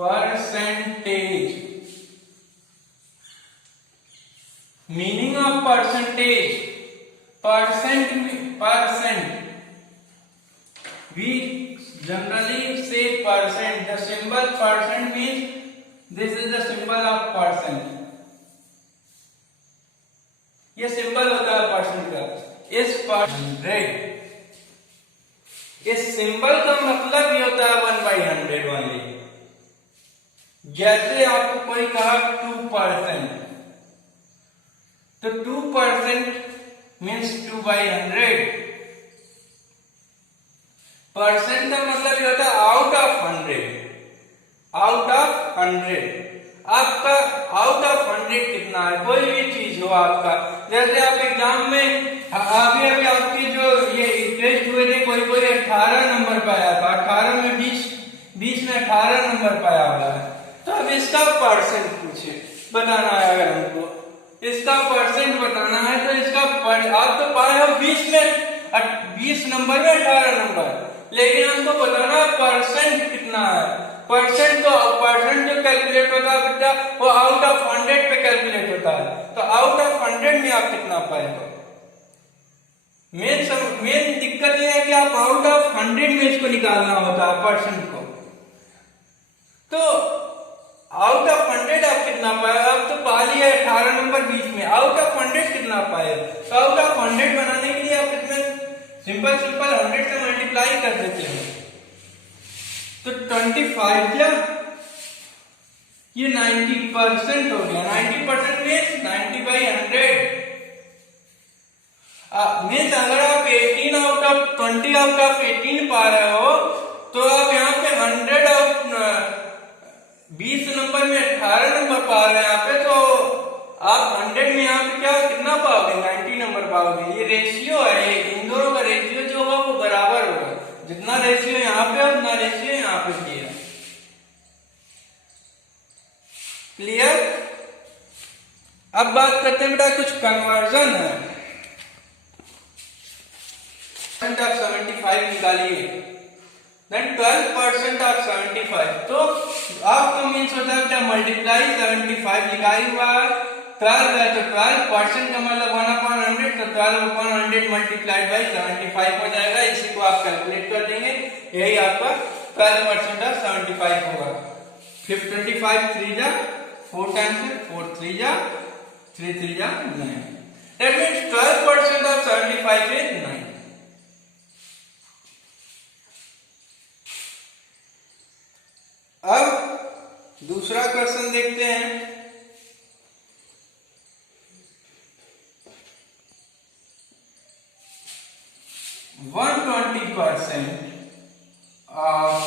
Percentage, meaning of percentage, percent, we generally say percent, the symbol percent means this is the symbol of percent, ये symbol होता है percent का, इस percent, इस symbol का मतलब ये होता है 1/100 वाली। जैसे आपको कोई कहा 2%, तो 2% मीन्स 2/100। परसेंट का मतलब ये होता है आउट ऑफ 100, आउट ऑफ 100। आपका आउट ऑफ 100 कितना है, कोई भी चीज हो आपका, जैसे आप एग्जाम में अभी आपकी जो ये टेस्ट हुए थे, कोई 18 नंबर पाया था, 18 में 20 में 18 नंबर पाया हुआ है, तो अब इसका परसेंट पूछे बताना है, अगर हमको इसका परसेंट बताना है तो इसका आप तो पाए हो 20 नंबर में 18 नंबर, लेकिन हमको बताना है परसेंट कितना है। परसेंट जो कैलकुलेट होता है बेटा वो आउट ऑफ 100 पे कैलकुलेट होता है, तो आउट ऑफ 100 में आप कितना पाए हो। मेन दिक्कत ये है कि आप आउट ऑफ 100 में इसको निकालना होता है परसेंट को, तो आउट ऑफ 100 आप कितना पाए, आप तो पा लिया 18 नंबर 20 में, आउट ऑफ 100 कितना पाए, तो आउट ऑफ 100 बनाने के लिए आप इसमें सिंपल 100 से मल्टीप्लाई कर देते हैं, तो 25 या ये 90% हो गया, 90% मीन्स 90/100 मीन्स अगर आप 18 आउट ऑफ 20 आउट ऑफ 18 पा रहे हो, तो आप यहाँ पे 100 आउट 20 नंबर में 18 नंबर पा रहे हैं यहाँ पे, तो आप 100 में यहाँ पे क्या कितना पाओगे, 90 नंबर पाओगे। ये रेशियो है, इन दोनों का रेशियो जो होगा वो बराबर होगा, जितना रेशियो यहाँ पे उतना रेशियो यहाँ पे किया। क्लियर। अब बात करते हैं बेटा कुछ कन्वर्जन है। ऑफ 75 निकालिए, देन 12% ऑफ 75, तो आपका मीन्स होता है बेटा मल्टीप्लाई 75 लिखा ही हुआ है, 12 है तो 12% का मतलब 1/100, तो 12/100 मल्टीप्लाइड बाई 75 हो जाएगा, इसी को आप कैलकुलेट कर देंगे, यही आपका 12% ऑफ 75 होगा। 25 3 जा 4 टाइम्स है, 4 3 जा 3 3 जा 9, दैट मीन्स 12% ऑफ 75 इज 9। अब दूसरा क्वेश्चन देखते हैं। %120 ऑफ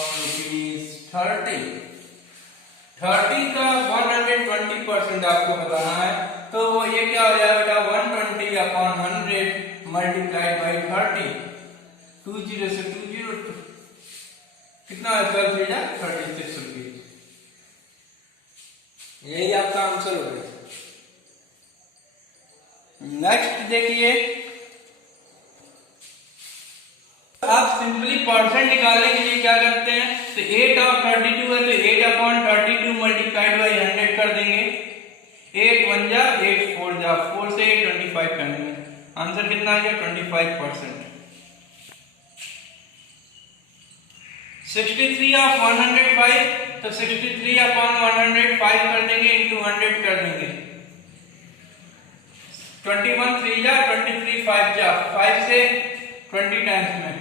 ₹30 का 120% आपको बताना है, तो ये क्या हो जाएगा बेटा 120/100 मल्टीप्लाइड बाई 30, 20 से 20 कितना है, 36 रुपीज, यही आपका आंसर हो गया। नेक्स्ट देखिए, आप सिंपली परसेंट निकालने के लिए क्या करते हैं, तो 8 ऑफ 32 है तो 8/32 मल्टीप्लाइड बाई 100 कर देंगे, 8 1 जा 8 4 जा 4 से 25 करेंगे, आंसर कितना आ गया 25%। 63 ऑफ 105, तो 63/105 कर देंगे, इंटू 100 कर देंगे, 21 3 जा 23 5 जा 5 से 20 टाइम्स में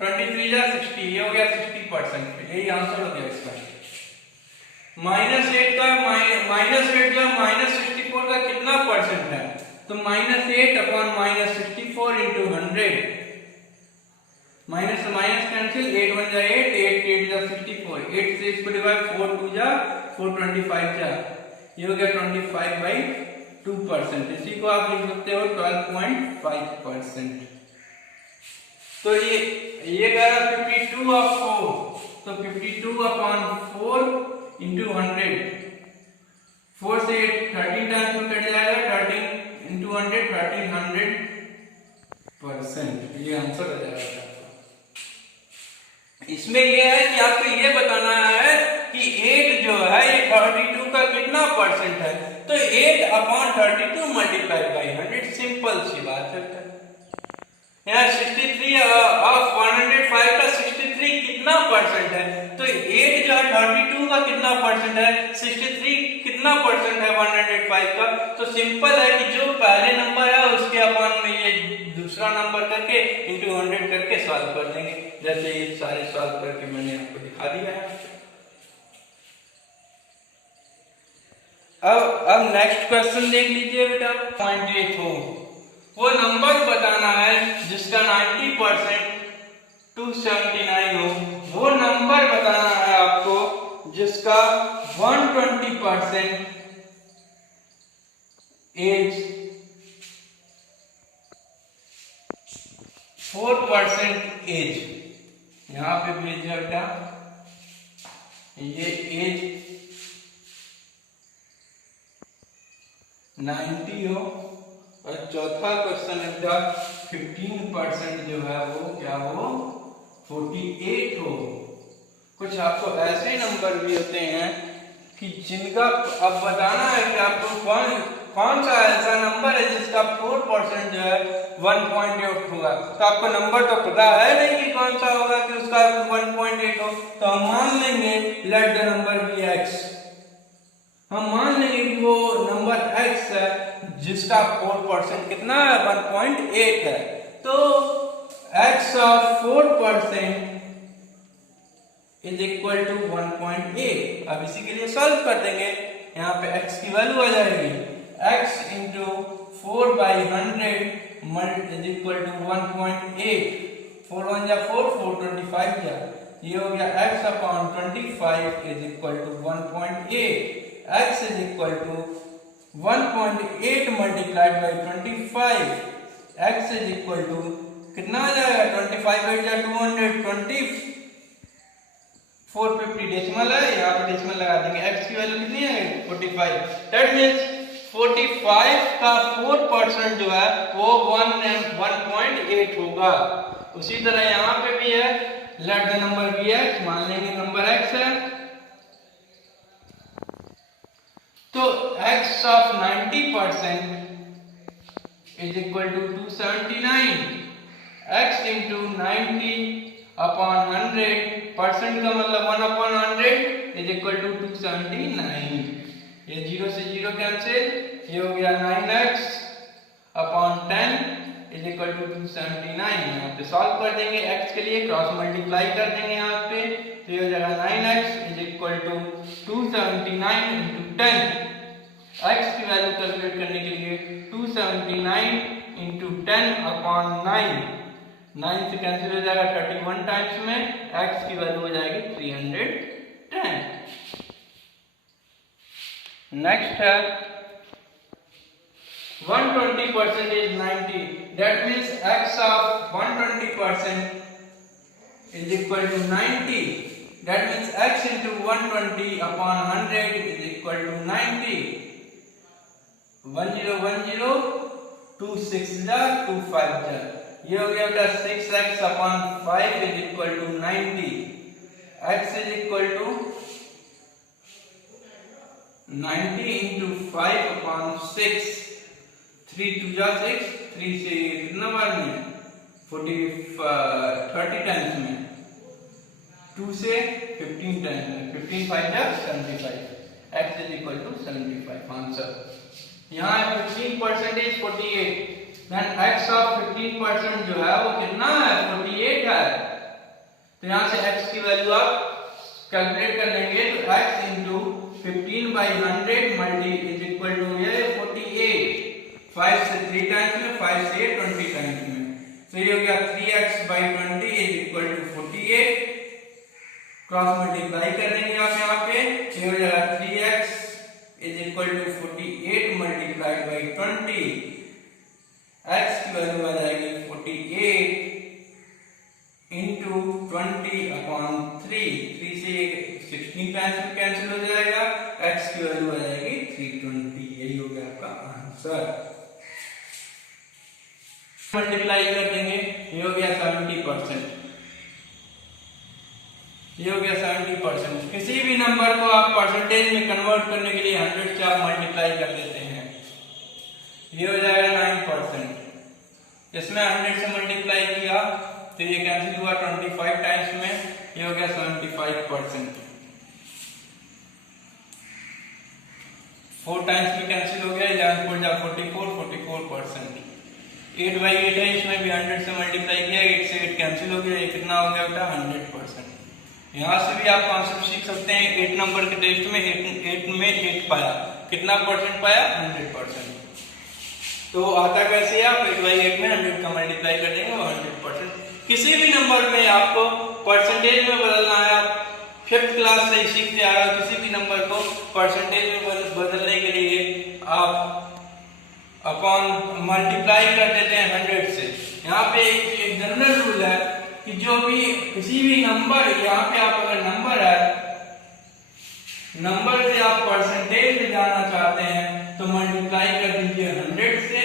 23 जा 60, ये हो गया 60%, यही आंसर हो गया इसका। -8 का -64 का कितना परसेंट है, तो -8/-64 इंटू 100, माइनस से माइनस कैंसिल, 8 1 जा 8, 8 8 जा 64, 8 से इसको डिवाइड 4 2 जा 4 25 जा, ये हो गया 25/2%, इसी को आप लिख सकते हो 12.5%। तो ये कह रहा 52 ऑफ 4, तो 52/4 इंटू 100, 4 से 13 टाइम्स में कट जाएगा, 13 इंटू 100 1300%, ये आंसर हो जाएगा। इसमें यह है कि आपको ये बताना है कि 8 जो परसेंट है तो 8/32 मल्टीप्लाइड बाई 100, सिंपल सी बात है। यहाँ 63 ऑफ 105 का 63 कितना परसेंट है, तो 8 जो है 32 का कितना परसेंट है, 63 कितना परसेंट है 105 का, तो सिंपल है कि जो पहले नंबर है उसके अपॉन में ये दूसरा नंबर करके इंटू 100 करके सॉल्व कर देंगे, जैसे ये सारे सॉल्व करके मैंने आपको दिखा दिया है। अब नेक्स्ट क्वेश्चन देख लीजिए बेटा। 0.8 हो, वो नंबर बताना है जिसका 90% 279 हो, वो नंबर बताना है आपको जिसका 120% एज, 4% एज, यहां पे भेजा बेटा ये एज 90 हो, और चौथा क्वेश्चन है 15% जो है वो क्या हो, 48 हो। कुछ आपको ऐसे नंबर भी होते हैं कि जिनका अब बताना है कि आपको कौन सा ऐसा नंबर है जिसका 4% जो है 1.8 होगा, तो आपको नंबर तो पता है नहीं कि कौन सा होगा कि उसका 1.8 हो, तो हम मान लेंगे let the number be x, हम मान लेंगे कि वो नंबर x है जिसका 4% कितना है 1.8 है, तो x of 4% is equal to 1.8। अब इसी के लिए सॉल्व कर देंगे, यहाँ पे x की वैल्यू आ जाएगी x into 4/100 is equal to 1.8, 4 1 जा 4, 4 25 जा, ये हो गया x upon 25 is equal to 1.8, x is equal to 1.8 multiplied by 25, x is equal to कितना आ जाएगा 25 8 जा 220, 450 डेसिमल है, यहाँ पे डेसिमल लगा देंगे, x की वैल्यू कितनी है 45, दैट मींस 45 का 4% जो है वो 1.8 होगा। उसी तरह यहाँ पे भी है let the number be x, मान लेंगे नंबर x है, तो x of 90% is equal to 279, x into 90 upon 100, percent का मतलब 1/100 इज इक्वल टू 279, ये 0 से 0 कैंसिल, ये हो गया 9x upon 10 is equal to 279। यहाँ पे सॉल्व कर देंगे, x के लिए क्रॉस मल्टीप्लाई कर देंगे यहाँ पे, तो ये हो जाएगा 9x is equal to 279 into 10, x की वैल्यू कैलकुलेट करने के लिए 279 इंटू 10 अपॉन 9 से कैंसिल हो जाएगा 31 टाइम्स में, x की वैल्यू हो जाएगी 310। नेक्स्ट है 120% is 90, that means x of 120% is equal to 90, that means x into 120 upon 100 is equal to 90, 10 10 2 6 जा 2 5 जा, ये हो गया बेटा 6x upon 5 is equal to 90, x is equal to 90 into 5 upon 6, 3 2 जा 6, 3 से कितना बार में 30 टाइम्स में, 2 से 15 टाइम्स में, 15 5 जा 75, x is equal to 75 answer. यहाँ 15% इज 48, देन x ऑफ 15% जो है वो कितना है 48 है, तो यहाँ से x की वैल्यू आप कैलकुलेट कर लेंगे, तो x into 15/100 multi is equal to ये 48, 5 से 3 टाइम्स में, 5 से 20 टाइम्स में, तो ये हो गया 3x/20 is equal to 48, cross multiply कर देंगे आप यहाँ पे, ये हो जाएगा 3x is equal to 48 multiplied by 20, x की वैल्यू आ जाएगी 48 इंटू 20 अपॉन 3 से 16 टाइम्स में कैंसिल हो जाएगा, x की वैल्यू आ जाएगी 320, यही हो गया आपका आंसर। मल्टीप्लाई कर देंगे, ये हो गया 70%, ये हो गया 70%। किसी भी नंबर को आप परसेंटेज में कन्वर्ट करने के लिए 100 से आप मल्टीप्लाई कर देते हैं, ये हो जाएगा 9%। इसमें 100 से मल्टीप्लाई किया तो ये कैंसिल हुआ 25 टाइम्स में, ये हो गया 75%। 4 टाइम्स में कैंसिल हो गया, 11 4 जा 44, 44%। 8/8 है, इसमें भी 100 से मल्टीप्लाई किया, 8 से 8 कैंसिल हो गया, ये कितना हो गया बेटा 100%। यहाँ से भी आप कॉन्सेप्ट सीख सकते हैं। 8 नंबर के टेस्ट में 8 में 8 पाया, कितना परसेंट पाया 100%। तो आता कैसे आप 8/8 में 100 का मल्टीप्लाई कर देंगे और 100%। किसी भी नंबर में आपको परसेंटेज में बदलना है, आप 5th क्लास से ही सीखते आ रहे हो, किसी भी नंबर को परसेंटेज में बदलने के लिए आप अपॉन मल्टीप्लाई कर देते हैं 100 से। यहाँ पे एक जनरल रूल है कि जो भी किसी भी नंबर, यहाँ पे आप अगर नंबर है, नंबर से आप परसेंटेज में जाना चाहते हैं तो मल्टीप्लाई कर दीजिए 100 से,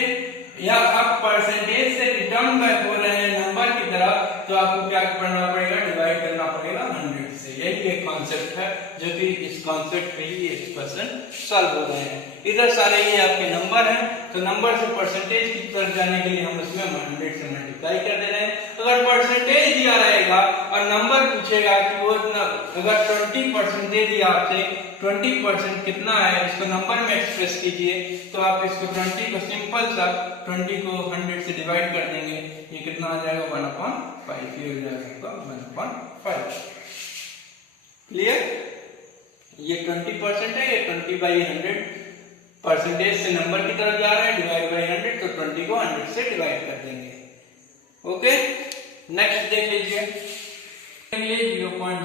या आप परसेंटेज से रिटर्न बैक हो रहे हैं नंबर की तरफ तो आपको क्या करना पड़ेगा, डिवाइड करना पड़ेगा 100 से। यही एक कॉन्सेप्ट है जो कि इस कॉन्सेप्ट पे ही इस क्वेश्चन सॉल्व हो रहे हैं। इधर सारे ये आपके नंबर हैं, तो नंबर से परसेंटेज की तरफ जाने के लिए हम इसमें 100 से मल्टीप्लाई कर दे रहे हैं। अगर परसेंटेज दिया रहेगा और नंबर पूछेगा कि वो अगर 20% दे दिया आपसे, 20% कितना है इसको नंबर में एक्सप्रेस कीजिए, तो आप इसको 20 को सिंपल सा 20 को 100 से डिवाइड कर देंगे, ये कितना आ जाएगा 1/5, ये हो जाएगा 1/5। क्लियर? ये 20% है, ये 20/100 परसेंटेज से नंबर की तरफ जा रहा है, डिवाइड बाई 100, तो 20 को 100 से डिवाइड कर देंगे। ओके, नेक्स्ट देख लीजिए, 0.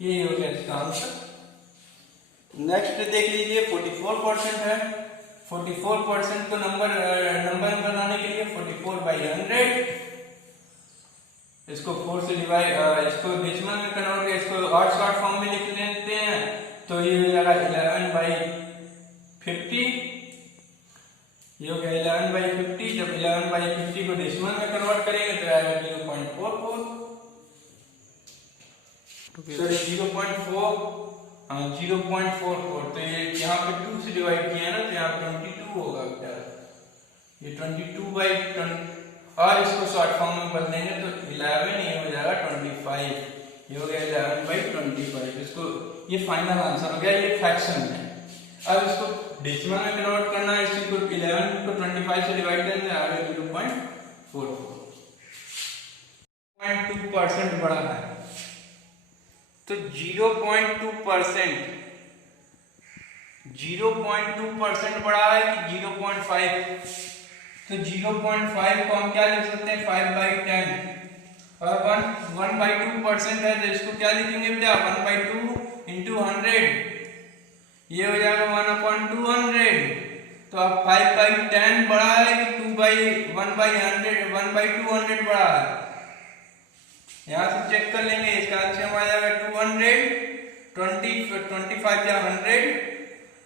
ये हो गया इसका आंसर। नेक्स्ट देख लीजिए 44% है। 44% को नंबर बनाने के लिए 44/100, इसको 4 से डिवाइड, इसको डेसिमल में कन्वर्ट करके इसको और शॉर्ट फॉर्म में लिख लेते हैं, तो ये हो जाएगा 11/50, ये हो गया 11/50। जब 11/50 को डेसिमल में कन्वर्ट करेंगे तो आएगा 0.44, सॉरी 0.44, तो ये यहाँ पे 2 से डिवाइड किया है ना, तो यहाँ पे 22 होगा बेटा, ये 22/20, और इसको शॉर्ट फॉर्म में बदलेंगे तो 11, ये हो जाएगा 25, ये हो गया 11/25। इसको ये फाइनल आंसर हो गया, ये फ्रैक्शन है। अब इसको डेसिमल में कन्वर्ट करना है, इसको 11 को 25 से डिवाइड करेंगे, आ गया 0.44। 0.2% बड़ा है, तो 0.2% बड़ा है कि 0.5, तो 0.5 को हम क्या लिख सकते हैं 5/10, और 1/2% है तो इसको क्या लिखेंगे बेटा 1/2 इंटू 100, ये हो जाएगा 1/200। तो अब 5/10 बड़ा है कि 1/200 बड़ा है, यहाँ से चेक कर लेंगे, इसका आंसर आ जाएगा 200, 25 या 100,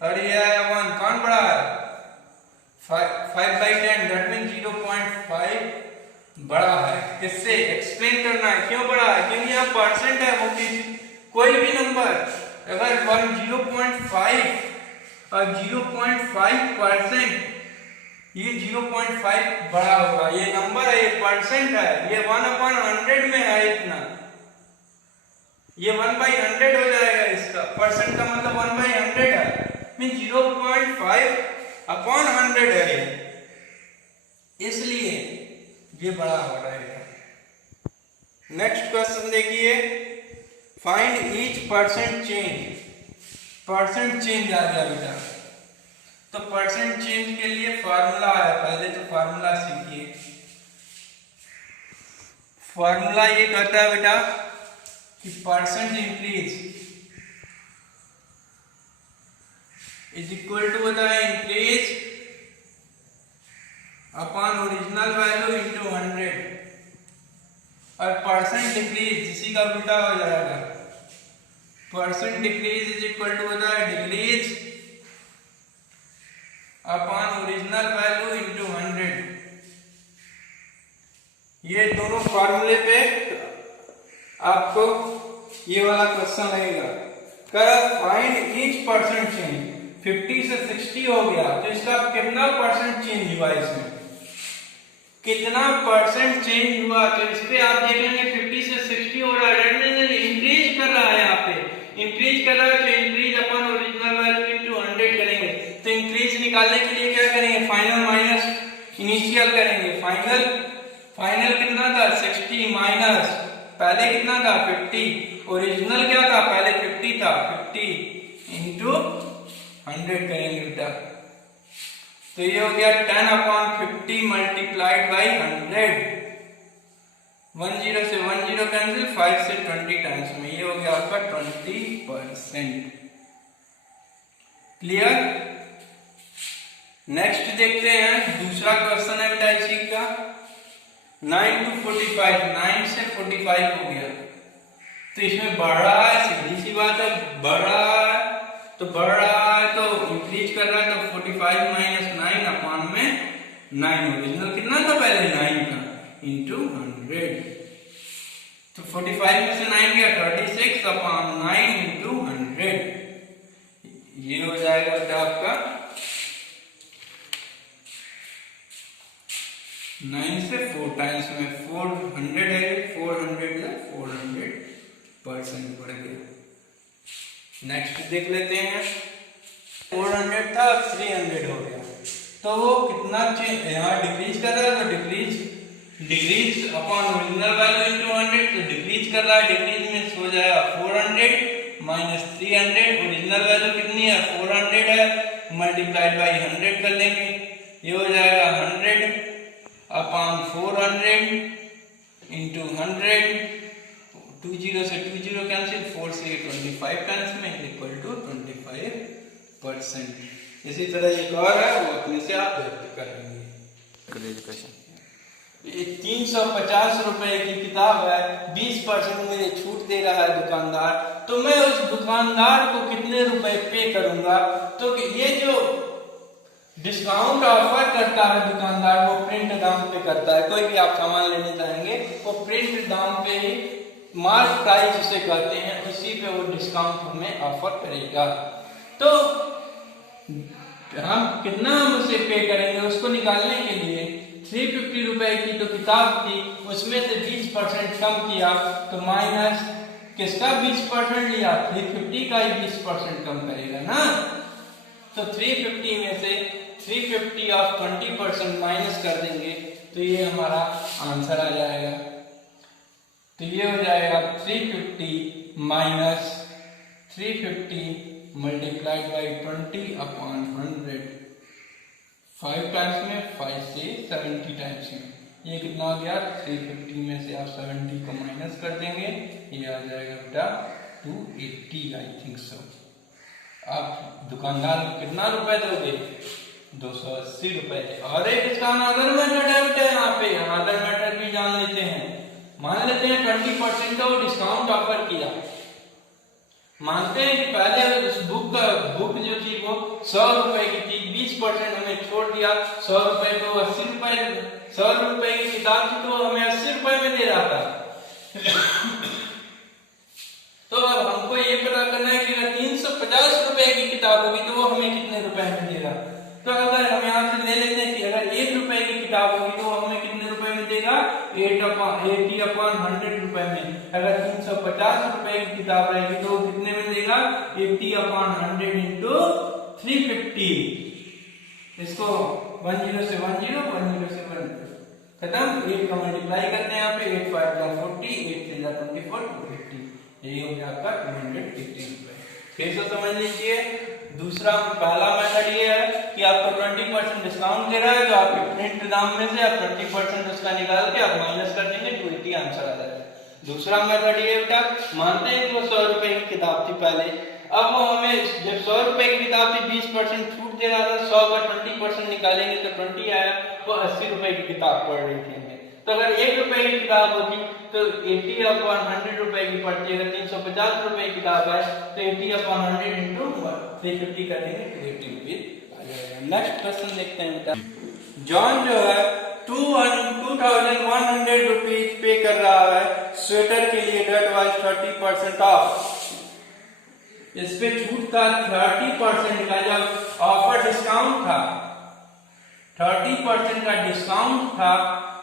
और ये आया 1, कौन बड़ा है 5/10, दैट मीन 0.5 बड़ा है। किससे एक्सप्लेन करना है क्यों बड़ा है, क्योंकि यहाँ परसेंट है, वो कोई भी नंबर अगर 0.5 और 0.5%, ये 0.5 बड़ा होगा, ये नंबर है, ये परसेंट है, ये 1/100 में है इतना, ये 1/100 हो जाएगा, इसका परसेंट का मतलब 1/100 है, मीन 0.5/100 है, इसलिए ये बड़ा हो रहेगा। नेक्स्ट क्वेश्चन देखिए, find each percent change. Percent change आ गया बेटा, तो परसेंट चेंज के लिए फार्मूला है, पहले तो फार्मूला सीखिए। फार्मूला ये कहता है बेटा कि percent increase is equal to होता है increase upon original value into 100, और परसेंट डिक्रीज इसी का उल्टा हो जाएगा, percent decrease is equal to होता है decrease upon original value into 100। ये दोनों फॉर्मूले पे आपको ये वाला क्वेश्चन लगेगा। करा फाइंड ईच परसेंट चेंज, 50 से 60 हो गया तो इसका कितना परसेंट चेंज हुआ, इसमें कितना परसेंट चेंज हुआ। तो इस पे आप देख लेंगे 50 से 60 हो रहा है, इंक्रीज कर रहा है, यहाँ पे इंक्रीज कर रहा है तो increase upon original value into 100 करेंगे। तो इंक्रीज निकालने के लिए क्या करेंगे, फाइनल माइनस इनिशियल करेंगे। फाइनल कितना था 60 माइनस पहले कितना था 50, ओरिजिनल क्या था पहले 50 था, 50 इंटू 100 करेंगे बेटा। तो ये हो गया 10/50 मल्टीप्लाइड बाई 100, 10 से 10 कैंसिल, 5 से 20 टाइम्स में ये हो गया आपका 20%। क्लियर। नेक्स्ट देखते हैं, दूसरा क्वेश्चन है बेटा इसी का। 9 to 45, 9 से 45 हो गया तो इसमें बढ़ रहा है, सीधी सी बात है, बढ़ रहा है तो इंक्रीज कर रहा है तो 45 माइनस 9 अपॉन में 9, ओरिजिनल कितना था पहले 9 था, इंटू 100। तो 45 में से 9 गया 36 अपॉन 9 इंटू 100, ये हो जाएगा बेटा आपका 9 से 4 टाइम्स में 400 है, 400% बढ़ गया। नेक्स्ट देख लेते हैं, 400 था 300 हो गया तो वो कितना यहाँ डिक्रीज कर रहा है तो decrease upon original value into 100, तो डिक्रीज कर रहा है, डिक्रीज में हो जाएगा 400 माइनस 300, ओरिजिनल वैल्यू कितनी है 400 है, मल्टीप्लाइड बाई 100 कर लेंगे, ये हो जाएगा 100 अपॉन 400 इंटू 100, 20 से 20 कैंसिल, 4 से 25 टाइम्स में इक्वल टू 25%। इसी तरह एक और है वो अपने से आप व्यक्त करेंगे। ये 350 रुपए की किताब है, 20% मुझे छूट दे रहा है दुकानदार, तो मैं उस दुकानदार को कितने रुपए पे करूंगा। तो ये जो डिस्काउंट ऑफर करता है दुकानदार वो प्रिंट दाम पे करता है, कोई भी आप सामान लेने जाएंगे वो प्रिंट दाम पे ही, मार्क प्राइस उसे कहते हैं, उसी पे वो डिस्काउंट हमें ऑफर करेगा। तो हम कितना हम उसे पे करेंगे उसको निकालने के लिए 350 रुपए की तो किताब थी, उसमें से 20% कम किया तो माइनस किसका 20% लिया, 350 का ही 20% कम करेगा ना। तो 350 में से 350 ऑफ 20% माइनस कर देंगे तो ये हमारा आंसर आ जाएगा। तो ये हो जाएगा 350 minus 350 multiplied by 20 upon 100, 5 times में 5 से 70 टाइम्स में, ये कितना हो गया 350 में से आप 70 को माइनस कर देंगे, ये आ जाएगा बेटा 280 आई थिंक सो। आप दुकानदार को कितना रुपए दोगे 280 रुपए। और एक इसका अदर मेथड है बेटा, यहाँ पे अदर मेथड भी जान लेते हैं। मान लेते हैं 20% का वो डिस्काउंट ऑफर किया, मानते हैं कि पहले उस बुक जो थी वो 100 रुपए की थी, 20% हमें छोड़ दिया, 100 रुपए को 80 रुपए, 100 रुपए की किताब थी तो हमें 80 रुपए में दे रहा था। तो अब हमको ये पता करना है कि अगर 350 रुपए की किताब होगी तो वो हमें कितने रुपए में देगा। तो अगर हम यहाँ से ले लेते हैं कि अगर 1 रुपए की किताब होगी तो वो हमें कितने रुपए में देगा 80/100 रुपए में। अगर 350 रुपए की किताब रहेगी तो वो कितने में देगा 80/100 इंटू 350। इसको 10 से 10 खत्म, 8 का मल्टीप्लाई करते हैं यहाँ पे, 8 5 जा 40, 8 3 जा 24, 250, यही हो गया आपका 280 रुपए। फिर से समझ लीजिए, दूसरा पहला मेथड ये है कि आपको 20% डिस्काउंट दे रहा है तो आपके प्रिंट दाम में से आप 20% उसका निकाल के आप माइनस कर देंगे, 280 आंसर आ जाएगा। दूसरा मेथड ये बेटा, मानते हैं कि वो 100 रुपए की किताब थी पहले, अब वो हमें जब 100 रुपए की किताब थी 20% छूट दे रहा था, 100 का 20% निकालेंगे तो 20 आया, वो 80 रुपए की किताब पढ़ रही थी हमें। तो अगर 1 रुपए की किताब होती तो 80/100 रुपए की पड़ती, अगर 350 रुपए की किताब है तो 80/100 इंटू 350 करेंगे तो 80 रुपये आ जाएगा। नेक्स्ट क्वेश्चन देखते हैं बेटा। जॉन जो है 2100 रुपीज पे कर रहा है स्वेटर के लिए, डेट वाइज 30% ऑफ। इस पे छूट था 30% का, जब ऑफर डिस्काउंट था 30% का डिस्काउंट था,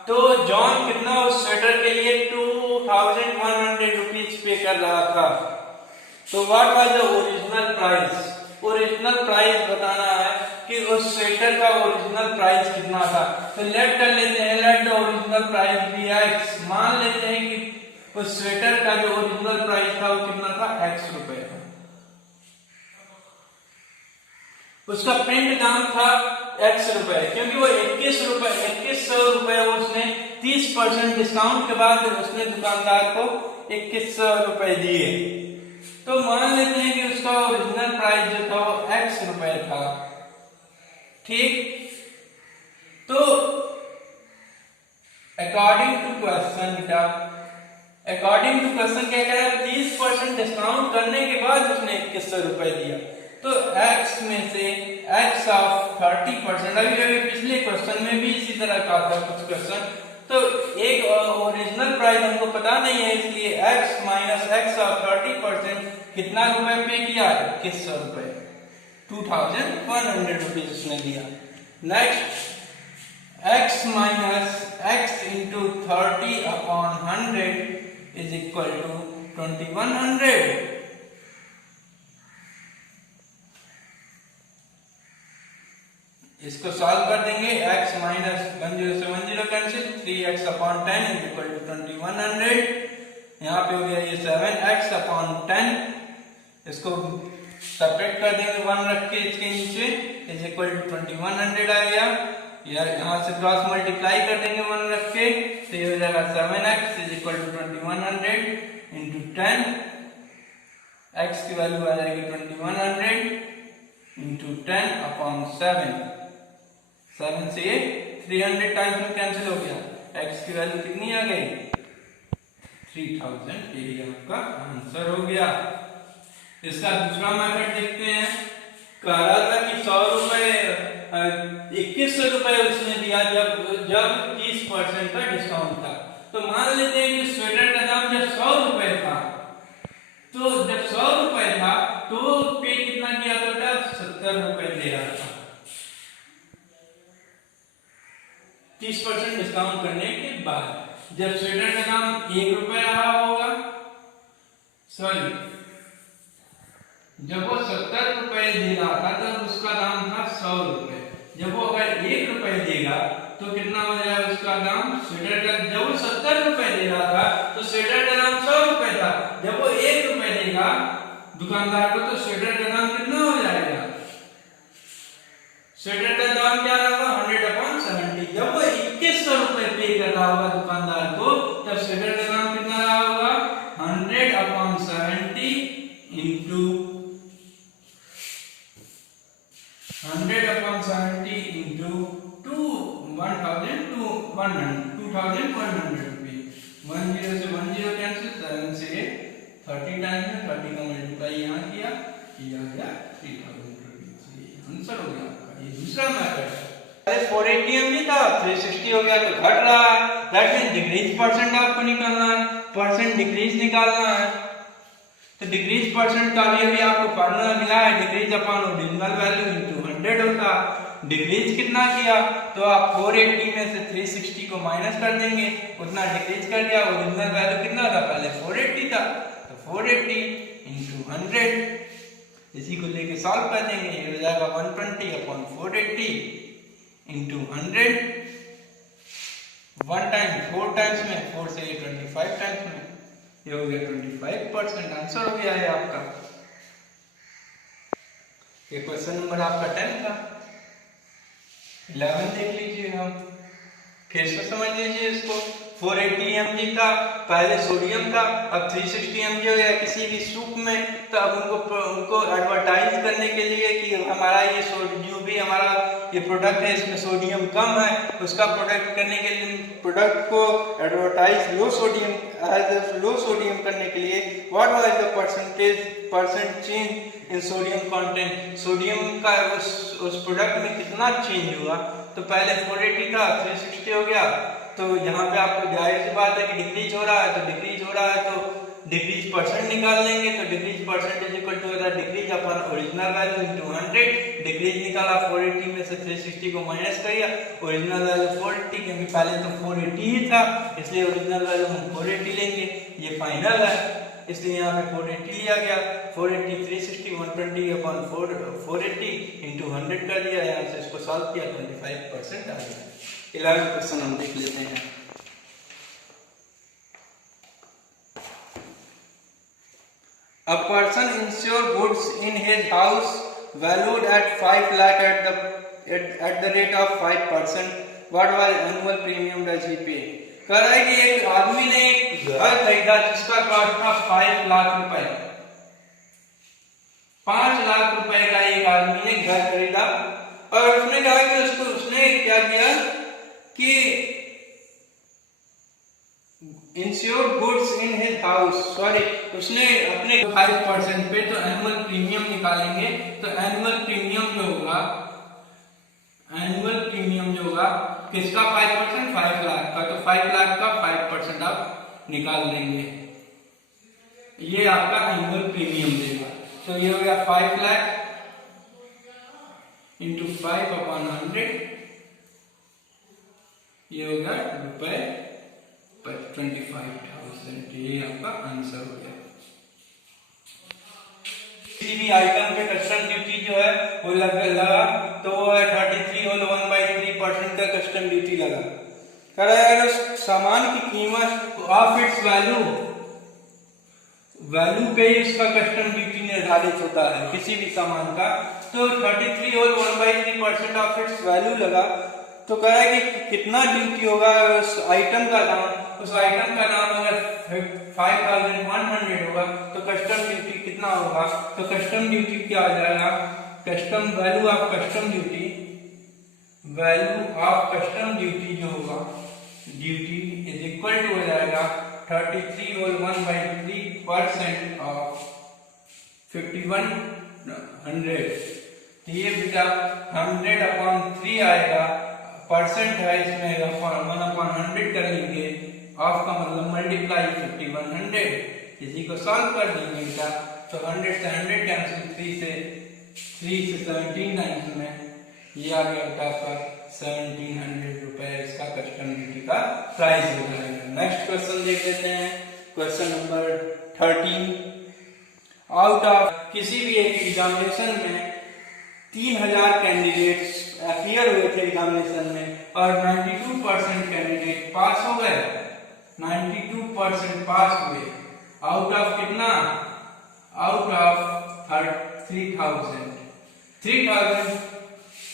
तो जॉन कितना उस स्वेटर के लिए 2100 रुपीज पे कर रहा था। तो what was the original price? Original price बताना है कि उस स्वेटर का ओरिजिनल प्राइस कितना था। तो लेट कर लेते हैं, let the original price be x. मान लेते हैं कि उस स्वेटर का जो ओरिजिनल प्राइस था वो कितना था, x रुपए था। उसका प्रिंट दाम था x रुपए, क्योंकि वो 2100 रुपए उसने 30% डिस्काउंट के बाद उसने दुकानदार को 2100 रुपए दिए। तो मान लेते हैं कि उसका ओरिजिनल प्राइस जो था वो x रुपए था, ठीक। तो अकॉर्डिंग टू क्वेश्चन बेटा, अकॉर्डिंग टू क्वेश्चन क्या कह रहा है, 30% डिस्काउंट करने के बाद उसने 2100 रुपए दिया। तो x में से x ऑफ 30%, अभी पिछले क्वेश्चन में भी इसी तरह का था कुछ क्वेश्चन। तो एक ओरिजिनल प्राइस हमको पता नहीं है, इसलिए x माइनस x ऑफ 30% कितना रुपए पे किया, 2100 रुपए, 2100 रुपीज उसने दिया। Next x minus x into 30 upon 100 is equal to 2100। इसको सॉल्व कर देंगे, x माइनस 10 से 10 cancel, 3x upon 10 is equal to 2100। यहाँ पे हो गया ये 7x अपॉन 10, इसको सेपरेट कर देंगे 1 रख के इसके नीचे, इज इक्वल टू 2100 आ गया। यहाँ से क्रॉस मल्टीप्लाई कर देंगे 1 रख के, तो ये हो जाएगा 7x is equal to 2100 into 10, x की वैल्यू आ जाएगी 2100 इंटू 10 अपॉन 7 से 300 टाइम्स में कैंसिल हो गया, x की वैल्यू कितनी आ गई, 3000। ये आपका आंसर हो गया। इसका दूसरा मेथड देखते हैं। कह रहा था कि 100 रुपए 2100 रुपए उसने दिया जब 30% का डिस्काउंट था। तो मान लेते हैं कि स्वेटर का दाम जब 100 रुपए था, तो जब 100 रुपए था तो पे कितना किया था, 70 रुपए दे रहा था 30% डिस्काउंट करने के बाद। जब स्वेटर का दाम 1 रुपए रहा होगा, सॉरी जब वो 70 रुपए दे रहा था तब उसका दाम था 100 रुपए। जब वो अगर 1 रुपए देगा तो कितना हो जाएगा उसका दाम, स्वेटर का, जब वो 70 रुपए दे रहा था तो स्वेटर का दाम 100 रुपए था। जब वो 1 रुपए देगा दुकानदार को तो स्वेटर का दाम कितना हो जाएगा, स्वेटर का दाम क्या होगा, 100/70। जब वो 2100 रुपए पे कर रहा होगा दुकानदार को, तब स्वेटर का दाम कितना रहा होगा, 100/70 इंटू 100/70 इंटू 2100 रुपीज। 10 से 10 कैंसिल, 7 से 30 टाइम्स में 30 का मल्टीप्लाई यहाँ किया गया 3000 रुपीज। आंसर हो गया आपका। ये दूसरा मेथड है। पहले 480 MB था, 360 हो गया तो घट रहा है, दैट मींस डिक्रीज परसेंट आपको निकालना है, परसेंट डिक्रीज निकालना है। तो डिक्रीज परसेंट का भी आपको फार्मूला मिला है, decrease upon original value into 100 होता। डिक्रीज कितना किया, तो आप 480 में से 360 को माइनस कर देंगे, उतना डिक्रीज कर दिया। ओरिजिनल वैल्यू कितना था, पहले 480 था, तो 480 इंटू 100, इसी को लेके सॉल्व कर देंगे, ये हो जाएगा 120/480 इंटू 100। 1 टाइम 4 टाइम्स में, 4 से 25 टाइम्स में, ये हो गया 25%। आंसर हो गया है आपका। ये क्वेश्चन नंबर आपका 10 था। 11 देख लीजिए, हम फिर से समझ लीजिए इसको। 480 mg था, पहले सोडियम था, अब 360 mg हो गया किसी भी सूप में। तो अब उनको एडवर्टाइज करने के लिए कि हमारा ये जो भी हमारा ये प्रोडक्ट है इसमें सोडियम कम है, उसका प्रोडक्ट करने के लिए, प्रोडक्ट को एडवर्टाइज लो सोडियम करने के लिए what was the percent change in sodium content, sodium का उस प्रोडक्ट में कितना चेंज हुआ। तो पहले 480 था, 360 हो गया। तो यहाँ पे आपको जाहिर सी बात है कि डिक्रीज हो रहा है, तो डिक्रीज हो रहा है तो डिक्रीज परसेंट निकाल लेंगे। तो decrease percent is equal to था decrease upon original value into 100, decrease निकाला 480 में से 360 को माइनस किया, ओरिजिनल वैल्यू 480 क्योंकि पहले तो 480 ही था इसलिए ओरिजिनल वैल्यू हम 480 लेंगे, ये फाइनल है इसलिए यहाँ पे 480 लिया गया। 480 360 120 अपॉन 480 इंटू 100 कर दिया, यहाँ से इसको सॉल्व किया 25% आ गया। 11th क्वेश्चन हम देख लेते हैं। A person insure goods in his house valued at 5 lakh at the rate of 5%. What was annual premium does he pay? कह रहा है कि एक आदमी ने एक घर खरीदा जिसका कॉस्ट था 5 लाख रुपए। 5 लाख रुपए का एक आदमी ने घर खरीदा और उसने कहा कि उसने क्या किया कि insured goods in his house, sorry उसने अपने 5% पे तो एनुअल प्रीमियम निकालेंगे, तो एनुअल प्रीमियम जो होगा किसका 5%, 5 लाख का, तो 5 लाख का 5% आप निकाल देंगे, ये आपका एनुअल प्रीमियम देगा। तो ये हो गया 5 लाख इंटू 5 अपॉन 100, ये हो गया रुपए 25,000, ये आपका आंसर हो गया। किसी भी आइटम पे कस्टम ड्यूटी जो है वो लगा तो वो है 33 होल 1/3% का कस्टम ड्यूटी लगा। कह रहा है अगर सामान की कीमत ऑफ इट्स वैल्यू पे ही इसका कस्टम ड्यूटी निर्धारित होता है किसी भी सामान का, तो 33 होल 1/3% ऑफ इट्स वैल्यू लगा, तो कह रहा है कि कितना ड्यूटी होगा उस आइटम का दाम, उस आइटम का दाम अगर 5100 होगा तो कस्टम ड्यूटी कितना होगा, तो कस्टम ड्यूटी क्या आ जाएगा, custom value of custom duty जो होगा ड्यूटी इज इक्वल टू हो जाएगा 33 होल 1/3% ऑफ 5100, ये बेटा 100/3 आएगा, परसेंट है इसमें 1/100 कर लेंगे, ऑफ का मतलब मल्टीप्लाई 5100, इसी को सॉल्व कर देंगे बेटा, तो 100 से 100 कैंसिल, 3 से 17 टाइम्स में ये आ गया बेटा आपका 1700 रुपए इसका कस्टम ड्यूटी का प्राइस हो जाएगा। नेक्स्ट क्वेश्चन देख लेते हैं, क्वेश्चन नंबर 13। आउट ऑफ किसी भी एक एग्जामिनेशन में 3000 कैंडिडेट्स अपीयर हुए थे एग्जामिनेशन में और 92% कैंडिडेट पास हो गए, 92% पास हुए, आउट ऑफ कितना, आउट ऑफ 3000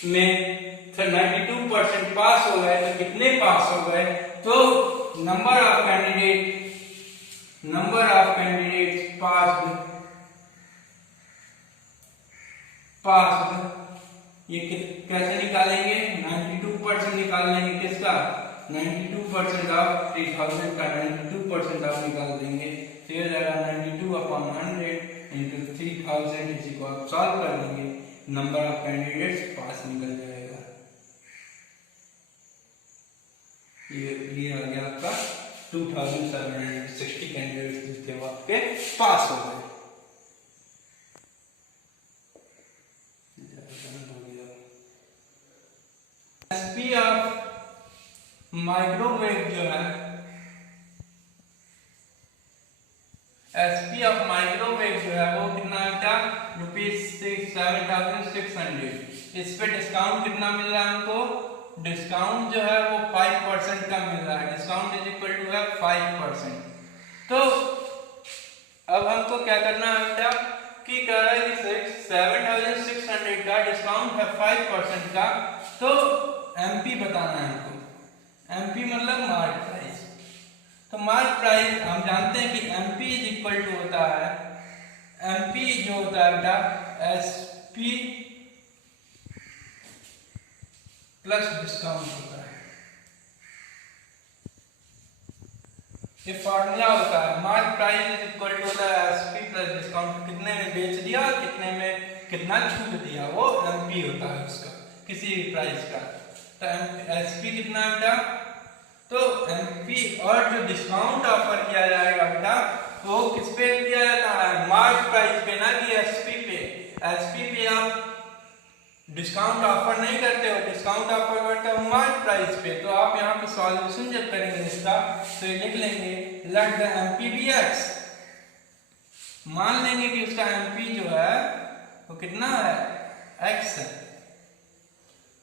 में 92% पास हो गए, तो कितने पास हो गए, तो नंबर ऑफ कैंडिडेट्स पास ये कैसे निकालेंगे, 92% निकाल लेंगे किसका, 92% ऑफ 3000 का 92% आप निकाल देंगे, तो ये जाएगा 92/100 इंटू 3000, इसी को आप सॉल्व कर देंगे, नंबर ऑफ कैंडिडेट्स पास निकल जाएगा, ये आ गया आपका 2760 कैंडिडेट्स थे वो आपके पास हो गए। एसपी ऑफ माइक्रोवेव जो है, एसपी ऑफ माइक्रोवेव जो है वो कितना था, ₹7,600। इस पे डिस्काउंट कितना मिल रहा है हमको, डिस्काउंट जो है वो 5% का मिल रहा है, डिस्काउंट इज इक्वल टू है 5%। तो अब हमको क्या करना है बेटा कि कह रहा है कि 7,600 का डिस्काउंट है 5% का, तो एमपी बताना है हमको, एमपी मतलब मार्क प्राइस, तो मार्क प्राइस हम जानते हैं कि एमपी इज इक्वल टू होता है, एमपी जो होता है बेटा एसपी प्लस डिस्काउंट होता है, ये फॉर्मूला होता है, mark price is equal to होता है एसपी प्लस डिस्काउंट, कितने में बेच दिया कितने में कितना छूट दिया, वो एमपी होता है उसका किसी भी प्राइस का, तो एसपी कितना है बेटा, तो एमपी और जो डिस्काउंट ऑफर किया जाएगा बेटा वो किस पे दिया जाता है, मार्क प्राइस पे ना कि एसपी एसपी पे आप डिस्काउंट ऑफर नहीं करते हो, डिस्काउंट ऑफर करते हो मार्क प्राइस पे। तो आप यहाँ पे सॉल्यूशन जब करेंगे इसका तो लिख लेंगे let the MP be x. मान लेंगे कि उसका एमपी जो है वो कितना है, एक्स है।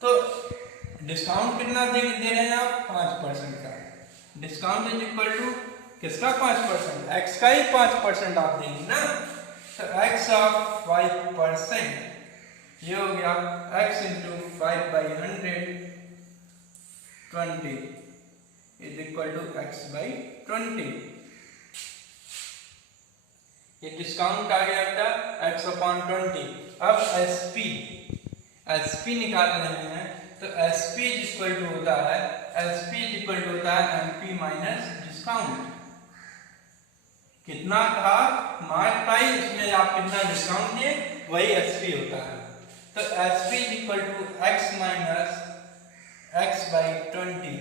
तो डिस्काउंट कितना दे रहे हैं आप, 5% का। डिस्काउंट इज इक्वल टू किसका 5%, एक्स का ही 5% आप देंगे ना। तो एक्स ऑफ 5%, ये हो गया x into 5/100 20 is equal to x/20। ये डिस्काउंट आ गया आपका x/20। अब एसपी निकाल रहे हैं तो एसपी इज इक्वल टू होता है एमपी माइनस डिस्काउंट। कितना था मार्क प्राइस, उसमें आप कितना डिस्काउंट दिए, वही एसपी होता है। तो SP is equal to x minus x/20,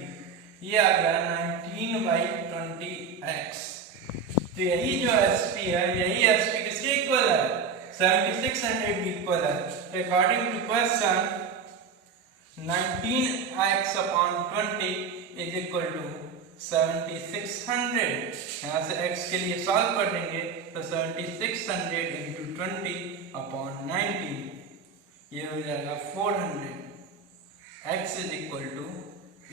ये आ गया 19/20x। तो यही जो एसपी है, यही एसपी किसके इक्वल है, 7600 के इक्वल है। According to question 19x/20 is equal to 7600। यहाँ से x के लिए सॉल्व कर देंगे तो 7600 इंटू 20/90, ये हो जाएगा 400। x इज इक्वल टू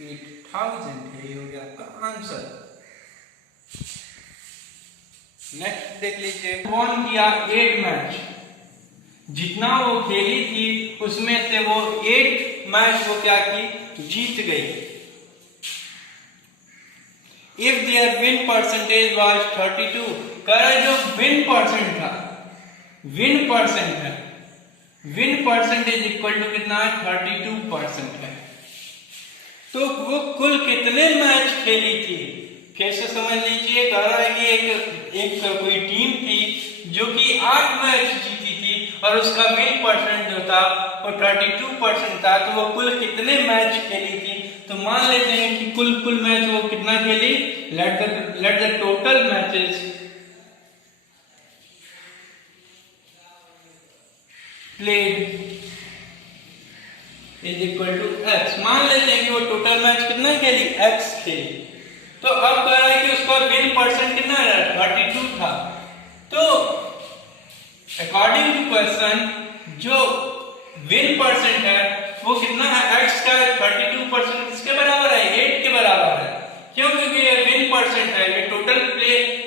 8000, ये हो गया आपका आंसर। नेक्स्ट देख लीजिए, कौन किया 8 मैच, जितना वो खेली थी उसमें से वो 8 मैच वो क्या की, जीत गई। If their win percentage was 32, कह रहा जो विन परसेंट था, विन परसेंट है, विन परसेंटेज इक्वल टू कितना है, 32% है। तो वो कुल कितने मैच खेली थी, कैसे समझ लीजिए। कह रहा है कि एक कोई टीम थी जो कि 8 मैच जीती थी और उसका विन परसेंट जो था वो 32% था। तो वो कुल कितने मैच खेली थी, तो मान लेते हैं कि कुल मैच वो कितना खेली, let the total matches played is equal to x। मान लेते हैं कि वो टोटल मैच कितना खेली, x खेली। तो अब कह रहा है कि उसका विन परसेंट कितना है, 32 था। तो अकॉर्डिंग टू क्वेश्चन जो विन परसेंट है वो कितना है, x का 32% किसके बराबर है, 8 के बराबर है। क्यों, क्योंकि ये विन परसेंट है, ये टोटल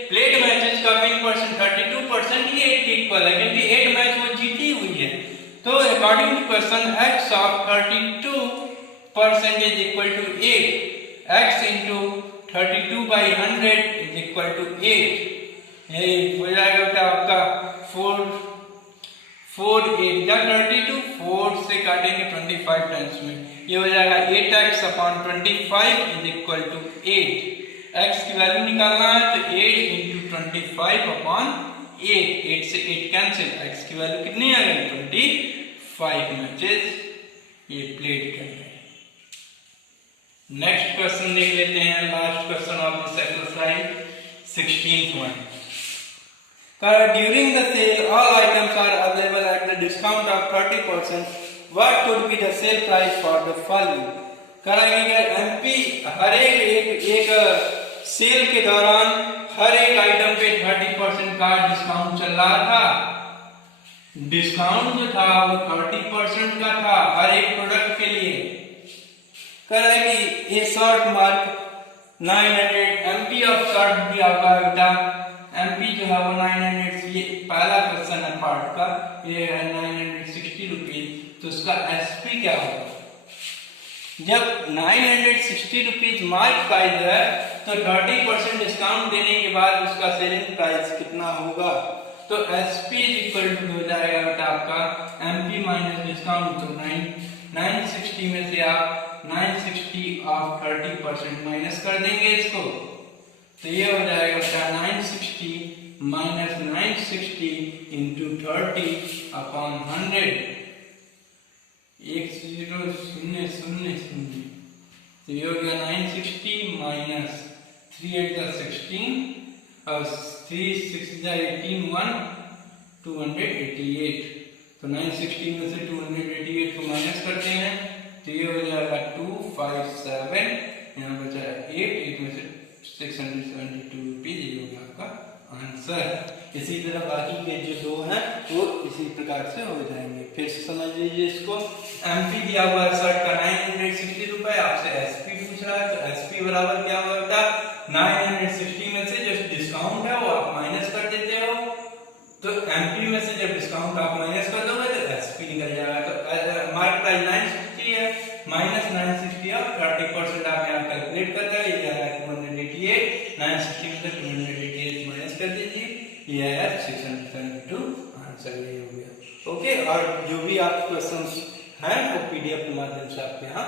प्लेड मैचेस का विन परसेंट 32% ही 8 के इक्वल है, क्योंकि 8 मैच वो जीती हुई है। तो according to question x of 32% is equal to 8, x into 32/100 is equal to 8। ये हो जाएगा क्या आपका 4 8 या 32, 4 से काटेंगे 25 टाइम्स में, ये हो जाएगा 8x/25 is equal to 8। x की वैल्यू निकालना है तो 8 इंटू 25/8, 8 से 8 कैंसिल, x की वैल्यू कितनी आ गई, 25 मैचेस ये प्लेड कर रहे हैं। नेक्स्ट क्वेश्चन देख लेते हैं, last question of this exercise 16th one. During the sale, all items are available at the discount of 30%. What could be the sale price for the following? करेंगे MP हर एक cell के दौरान हर एक item पे 30% का डिस्काउंट चल रहा था। डिस्काउंट जो था वो 30% का था हर एक प्रोडक्ट के लिए। कह रहा है कि ये short mark 900 MP of short दिया हुआ है बेटा, एमपी जो है वो 900, ये पहला क्वेश्चन है पार्ट का, ये है 960 रुपीज। तो उसका एसपी क्या होगा, जब 960 रुपीज मार्क प्राइस है तो 30% डिस्काउंट देने के बाद उसका सेलिंग प्राइस कितना होगा। तो एसपी इक्वल टू हो जाएगा बेटा आपका एमपी माइनस डिस्काउंट। तो 960 में से आप 960 ऑफ 30% माइनस कर देंगे इसको, तो ये हो जाएगा बेटा 960 माइनस 960 इंटू 30/100, 1000, तो ये हो गया 960 माइनस 3 8 16 और 3 6 18 1 288। तो तो 916 में से 288 को माइनस करते हैं तो ये हो जाएगा 257, यहाँ बचा 8 में से 672 रुपीज, ये हो गया आपका आंसर। इसी तरह बाकी के जो दो हैं वो इसी प्रकार से हो जाएंगे। फिर से समझ लीजिए इसको, एमपी दिया हुआ है शर्ट का 960 रुपए, आपसे एसपी पूछ रहा है तो एसपी बराबर क्या होगा, 960 में से जो डिस्काउंट है वो आप माइनस कर देते हो, तो एमपी में से जब डिस्काउंट आप माइनस कर दोगे तो एसपी निकल जाएगा। तो हमारे प्राइस 960 है, माइनस 960 और 30% आप यहाँ कैलकुलेट कर रहे हैं, ये आया 288, 960 में से 288 माइनस कर दीजिए, ये आया 672, आंसर ये हो गया। ओके, और जो भी आप क्वेश्चन हैं वो पीडीएफ के माध्यम से आपके यहाँ